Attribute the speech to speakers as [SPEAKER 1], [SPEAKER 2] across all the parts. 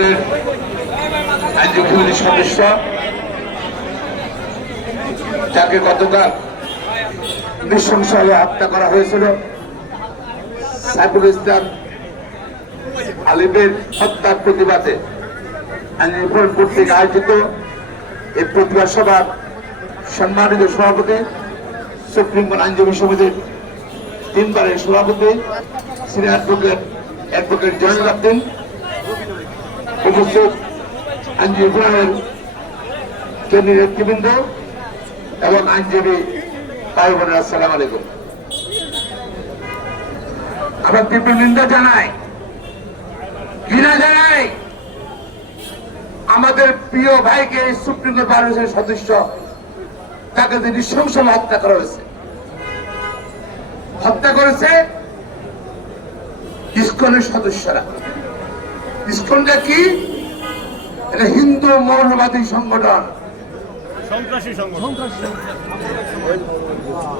[SPEAKER 1] বোর্ডের আইনজীবী সদস্য। যাকে গতকাল নৃশংসভাবে হত্যা করা হয়েছিল, সাইফুল ইসলাম আলিমের হত্যার প্রতিবাদে আয়োজিত এই প্রতিবাদ সভার সম্মানিত সভাপতি, সুপ্রিম কোর্ট আইনজীবী সমিতির তিনবারের সভাপতি, senior advocate advocate Zainul Abedin. উপস্থিত আইনজীবী ফোরামের কেন্দ্রীয় নেতৃবৃন্দ এবং আইনজীবী ভাই বোনেরা, আসসালাম আলাইকুম। আমরা তীব্র নিন্দা জানাই, ঘৃণা জানাই আমাদের প্রিয় ভাইকে সুপ্রিম কোর্ট বাংলাদেশের সদস্য তাকে যে নৃশংস হত্যা করা হয়েছে। হত্যা করেছে ইস্কনের সদস্যরা। ইস্কনটা কি? এটা হিন্দু মৌলবাদী সংগঠন।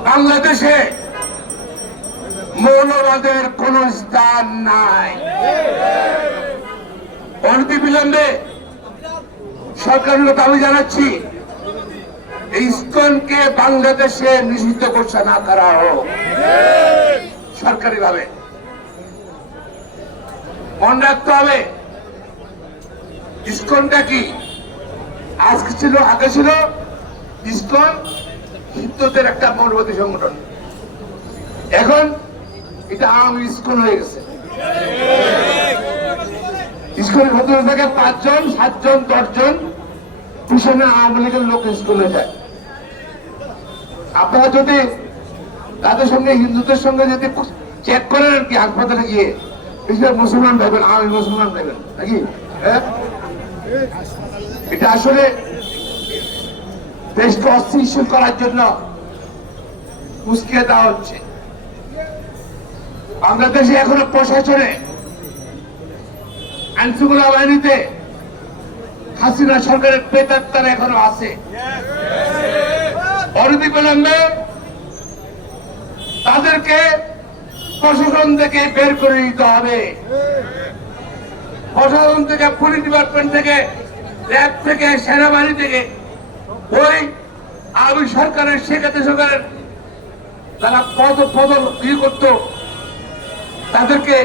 [SPEAKER 1] বাংলাদেশে মৌলবাদের কোন স্থান নাই। অনতি বিলম্বে সরকারের দাবি জানাচ্ছি এই ইস্কনকে বাংলাদেশে নিষিদ্ধ করছে না করা হোক সরকারি ভাবে মনে রাখতে হবে ইস্কনটা কি? আজকে ছিল, আগে ছিল ইস্কন, হিন্দুদের একটা মৌলবাদী সংগঠন। এখন এটা আম ইস্কন হয়ে গেছে। থাকে পাঁচজন, সাতজন, দশজন, পিছনে আওয়ামী লীগের লোক স্কুলে যায়। আপনারা যদি তাদের সঙ্গে, হিন্দুদের সঙ্গে যদি চেক করেন আর কি, হাসপাতালে গিয়ে মুসলমান ভাবেন আমি মুসলমান ভাবেন নাকি? হ্যাঁ? এটা আসলে দেশকে অস্থিতিশীল করার জন্য উস্কে দেওয়া হচ্ছে। বাংলাদেশে এখনও প্রশাসনে আইনশৃঙ্খলা বাহিনীতে হাসিনা সরকারের পেতাত্তার এখনও আছে। অনতি তাদেরকে প্রশাসন থেকে বের করে দিতে হবে। প্রশাসন থেকে পুলিশ ডিপার্টমেন্ট থেকে, র্যাব থেকে, সেনাবাহিনী থেকে, ওই আওয়ামী সরকারের, শেখ হাসিনা সরকারের তারা পদ পদ ইয়ে করত, তাদেরকে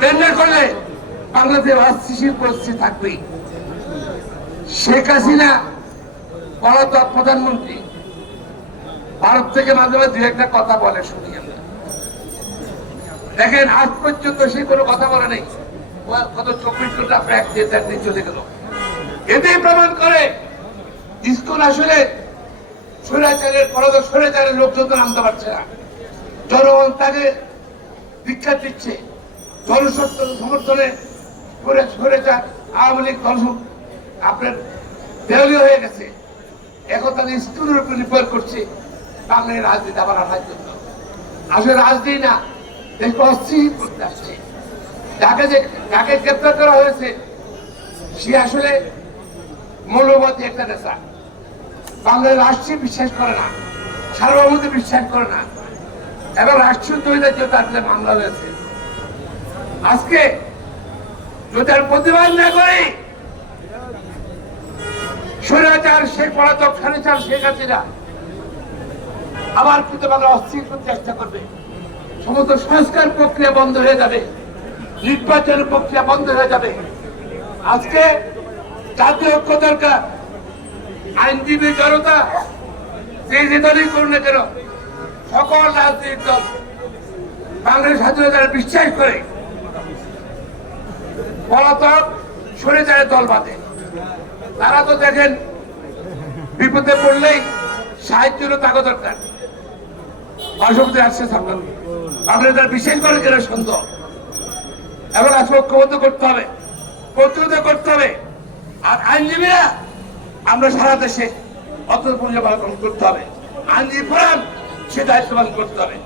[SPEAKER 1] বের করলে বাংলাদেশের অস্থিতিশীল পরিস্থিতি থাকবেই। শেখ হাসিনা পলাতক প্রধানমন্ত্রী। ভারত থেকে মাঝে মাঝে দু একটা কথা বলে শুনি দেখেন, আজ পর্যন্ত সে কোনো কথা বলে নেই। কত চব্বিশ প্রমাণ করে, ইস্কন আসলে স্বৈরাচারের পরদ, স্বৈরাচারের লোকজন তো পারছে না। জনগণ তাকে দীক্ষা দিচ্ছে। জনসত্য সমর্থনে আওয়ামী লীগ আপনার দেওয়ালি হয়ে গেছে। এখন তাদের স্কুলের উপর নির্ভর করছে বাংলায় রাজনীতি আবার আনার জন্য। আসলে রাজনীতি না, দেশকে অস্থির করতে আসছে। যাকে যে যাকে গ্রেপ্তার করা হয়েছে, সে আসলে মৌলবাদী একটা নেতা। বাংলার রাষ্ট্রীয় বিশ্বাস করে না, সার্বভৌমত্বে বিশ্বাস করে না। এবং রাষ্ট্রীয় তার বিরুদ্ধে মামলা হয়েছে আজকে যদি আর প্রতিবাদ না করে, স্বৈরাচার শেখ পলাতক, স্বৈরাচার শেখ হাসিনা আবার কিন্তু বাংলা অস্থির করতে চেষ্টা করবে। সমস্ত সংস্কার প্রক্রিয়া বন্ধ হয়ে যাবে। নির্বাচন প্রক্রিয়া বন্ধ হয়ে যাবে। আজকে জাতীয় ঐক্য দরকার। আইনজীবী জনতা, যে যে দলই করুন না কেন, সকল রাজনৈতিক দল বাংলাদেশ স্বাধীনতার বিশ্বাস করে পলাতক সরে যায় দল বাঁধে তারা তো দেখেন, বিপদে পড়লেই সাহায্যের টাকা দরকার। অসুবিধা আসছে সামনে। তার বিশেষ করে কেন সন্দেহ। এবং আজকে ঐক্যবদ্ধ করতে হবে, প্রতিরোধ করতে হবে। আর আইনজীবীরা, আমরা সারা দেশে অত পালন করতে হবে। আইনজীবী ফোরাম সে দায়িত্ব পালন করতে হবে।